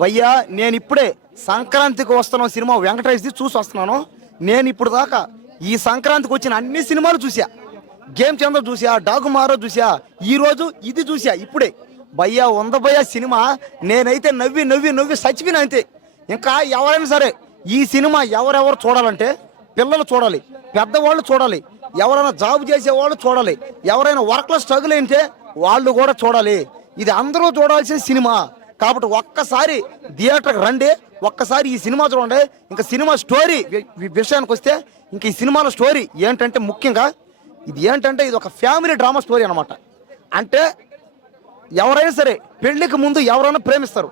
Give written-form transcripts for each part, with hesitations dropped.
భయ్యా నేను ఇప్పుడే సంక్రాంతికి వస్తున్న సినిమా వెంకటేష్ది చూసి వస్తున్నాను. నేను ఇప్పుడు దాకా ఈ సంక్రాంతికి వచ్చిన అన్ని సినిమాలు చూసా. గేమ్ చేంజర్ చూసా, డాకుమారో చూసా, ఈ రోజు ఇది చూసా ఇప్పుడే. భయ్యా భయ్యా సినిమా నేనైతే నవ్వి నవ్వి నవ్వి చచ్చిపోయినా అంతే. ఇంకా ఎవరైనా సరే ఈ సినిమా ఎవరెవరు చూడాలంటే పిల్లలు చూడాలి, పెద్దవాళ్ళు చూడాలి, ఎవరైనా జాబ్ చేసేవాళ్ళు చూడాలి, ఎవరైనా వర్క్లో స్ట్రగుల్ అయితే వాళ్ళు కూడా చూడాలి. ఇది అందరూ చూడాల్సిన సినిమా కాబట్టి ఒక్కసారి థియేటర్కి రండి, ఒక్కసారి ఈ సినిమా చూడండి. ఇంకా సినిమా స్టోరీ విషయానికి వస్తే ఇంక ఈ సినిమాలో స్టోరీ ఏంటంటే ముఖ్యంగా ఇది ఒక ఫ్యామిలీ డ్రామా స్టోరీ అనమాట. అంటే ఎవరైనా సరే పెళ్లికి ముందు ఎవరైనా ప్రేమిస్తారు,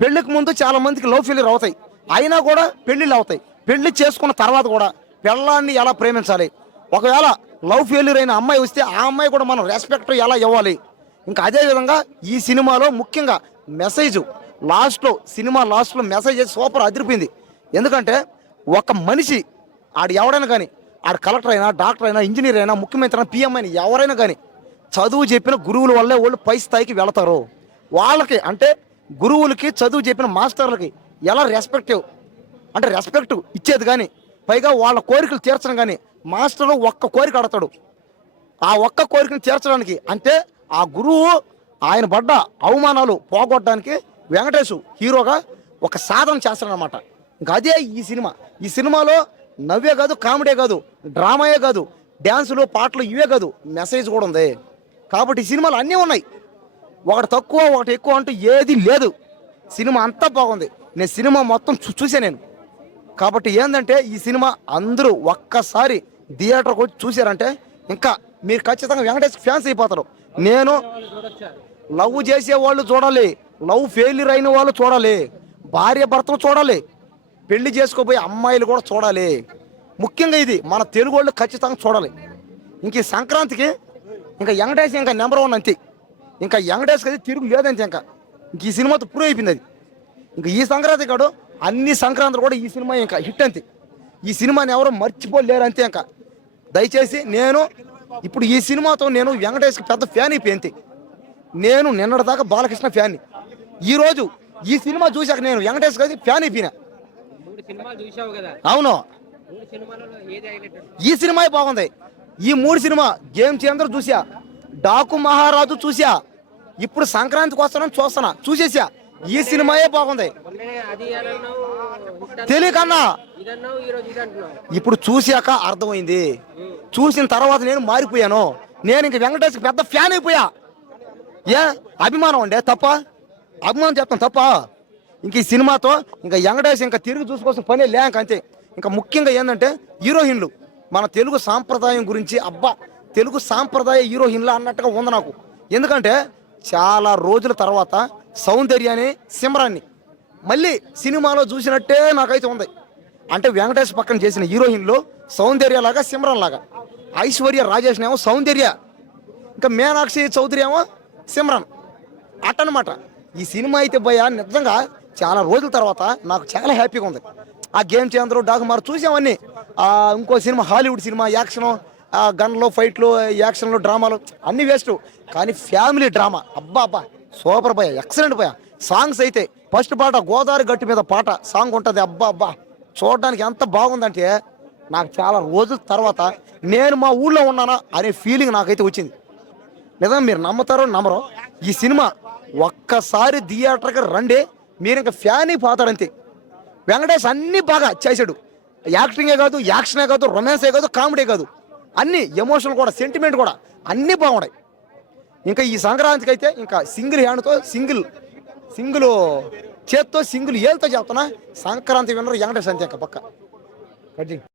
పెళ్లికి ముందు చాలా మందికి లవ్ ఫెయిల్యూర్ అవుతాయి, అయినా కూడా పెళ్లిళ్ళు అవుతాయి. పెళ్లి చేసుకున్న తర్వాత కూడా పెళ్ళాన్ని ఎలా ప్రేమించాలి, ఒకవేళ లవ్ ఫెయిల్యూర్ అయిన అమ్మాయి వస్తే ఆ అమ్మాయి కూడా మనం రెస్పెక్ట్ ఎలా ఇవ్వాలి. ఇంకా అదేవిధంగా ఈ సినిమాలో ముఖ్యంగా మెసేజ్ సినిమా లాస్ట్లో మెసేజ్ సూపర్ అదిరిపోయింది. ఎందుకంటే ఒక మనిషి ఆడు ఎవడైనా కానీ, ఆడు కలెక్టర్ అయినా, డాక్టర్ అయినా, ఇంజనీర్ అయినా, ముఖ్యమంత్రి అయినా, పిఎం అయినా ఎవరైనా కానీ చదువు చెప్పిన గురువుల వల్లే వాళ్ళు పై స్థాయికి వెళతారు. వాళ్ళకి అంటే గురువులకి, చదువు చెప్పిన మాస్టర్లకి ఎలా రెస్పెక్ట్ ఇచ్చేది కానీ, పైగా వాళ్ళ కోరికలు తీర్చడం కానీ, మాస్టరు ఒక్క కోరిక అడతాడు. ఆ ఒక్క కోరికను తీర్చడానికి అంటే ఆ గురువు ఆయన పడ్డ అవమానాలు పోగొట్టడానికి వెంకటేష్ హీరోగా ఒక సాధన చేస్తాడనమాట. ఇంకా అదే ఈ సినిమాలో నవ్వే కాదు, కామెడీ కాదు, డ్రామాయే కాదు, డ్యాన్సులు, పాటలు ఇవే కాదు, మెసేజ్ కూడా ఉంది. కాబట్టి ఈ సినిమాలు అన్నీ ఉన్నాయి, ఒకటి తక్కువ ఒకటి ఎక్కువ అంటూ ఏది లేదు. సినిమా అంతా బాగుంది. నేను సినిమా మొత్తం చూసా నేను. కాబట్టి ఏంటంటే ఈ సినిమా అందరూ ఒక్కసారి థియేటర్కి వచ్చి చూసారంటే ఇంకా మీరు ఖచ్చితంగా వెంకటేష్ ఫ్యాన్స్ అయిపోతారు. నేను లవ్ చేసే వాళ్ళు చూడాలి, లవ్ ఫెయిల్యూర్ అయిన వాళ్ళు చూడాలి, భార్య భర్తలు చూడాలి, పెళ్లి చేసుకోబోయే అమ్మాయిలు కూడా చూడాలి. ముఖ్యంగా ఇది మన తెలుగు వాళ్ళు ఖచ్చితంగా చూడాలి. ఇంక ఈ సంక్రాంతికి ఇంకా వెంకటేష్ ఇంకా నెంబర్ 1 అంతే. ఇంకా వెంకటేష్కి అది తిరుగు లేదంతే. ఇంక ఈ సినిమాతో ప్రూవ్ అయిపోయింది అది. ఇంకా ఈ సంక్రాంతి కాదు, అన్ని సంక్రాంతులు కూడా ఈ సినిమా ఇంకా హిట్ అంతే. ఈ సినిమాని ఎవరు మర్చిపోలేరు అంతే. ఇంకా దయచేసి ఇప్పుడు ఈ సినిమాతో నేను వెంకటేష్కి పెద్ద ఫ్యాన్ అయిపోయింది. నేను నిన్నటిదాకా బాలకృష్ణ ఫ్యాన్ని, ఈరోజు ఈ సినిమా చూశాక నేను వెంకటేష్ గారి ఫ్యాన్ అయిపోయినా. అవును, ఈ సినిమా బాగుంది. ఈ 3 సినిమా గేమ్ చేంజర్ చూసా, డాకు మహారాజు చూసా, ఇప్పుడు సంక్రాంతికి వస్తానని చూసేసా. ఈ సినిమాయే బాగుంది. తెలియకన్నా ఇప్పుడు చూశాక అర్థమైంది. చూసిన తర్వాత నేను మారిపోయాను. నేను ఇంక వెంకటేష్కి పెద్ద ఫ్యాన్ అయిపోయా. అభిమానం అండి తప్ప, అభిమానం చెప్తాను తప్ప. ఇంక ఈ సినిమాతో ఇంకా వెంకటేష్ ఇంకా తిరిగి చూసుకోవాల్సిన పనే లేక అంతే. ఇంకా ముఖ్యంగా ఏంటంటే హీరోయిన్లు మన తెలుగు సాంప్రదాయం గురించి, తెలుగు సాంప్రదాయ హీరోయిన్లు అన్నట్టుగా ఉంది నాకు. ఎందుకంటే చాలా రోజుల తర్వాత సౌందర్యాన్ని, సిమ్రాన్ని మళ్ళీ సినిమాలో చూసినట్టే నాకైతే ఉంది. అంటే వెంకటేష్ పక్కన చేసిన హీరోయిన్లు సౌందర్యలాగా, సిమ్రాన్ లాగా. ఐశ్వర్య రాజేష్ ఏమో సౌందర్య, ఇంకా మీనాక్షి చౌదరి ఏమో సిమ్రాన్ అట్టనమాట. ఈ సినిమా అయితే భయ్యా నిజంగా చాలా రోజుల తర్వాత నాకు చాలా హ్యాపీగా ఉంది. ఆ గేమ్ చేంజర్, డాకుమార్ చూసామన్నీ. ఇంకో సినిమా హాలీవుడ్ సినిమా యాక్షన్, గన్లో ఫైట్లు, యాక్షన్లు, డ్రామాలు అన్నీ వేస్ట్. కానీ ఫ్యామిలీ డ్రామా అబ్బా సూపర్ భయ్యా, ఎక్సలెంట్ భయ్యా. సాంగ్స్ అయితే ఫస్ట్ పాట గోదావరి గట్టు మీద పాట సాంగ్ ఉంటుంది. అబ్బా చూడడానికి ఎంత బాగుందంటే నాకు చాలా రోజుల తర్వాత నేను మా ఊళ్ళో ఉన్నానా అనే ఫీలింగ్ నాకైతే వచ్చింది. నిజంగా మీరు నమ్ముతారో నమ్మరో, ఈ సినిమా ఒక్కసారి థియేటర్కి రండి, మీరు ఇంకా ఫ్యాన్ అయిపోతారంతే. వెంకటేష్ అన్నీ బాగా చేశాడు. యాక్టింగే కాదు, యాక్షనే కాదు, రొమాన్సే కాదు, కామెడీ కాదు, అన్నీ ఎమోషనల్ కూడా, సెంటిమెంట్ కూడా అన్నీ బాగున్నాయి. ఇంకా ఈ సంక్రాంతికి అయితే ఇంకా సింగిల్ హ్యాండ్తో, సింగిల్ చేత్తో, సింగిల్ ఏళ్ళతో చెప్తున్నా, సంక్రాంతి విన్నర్ వెంకటేష్ అంతే. ఇంకా పక్క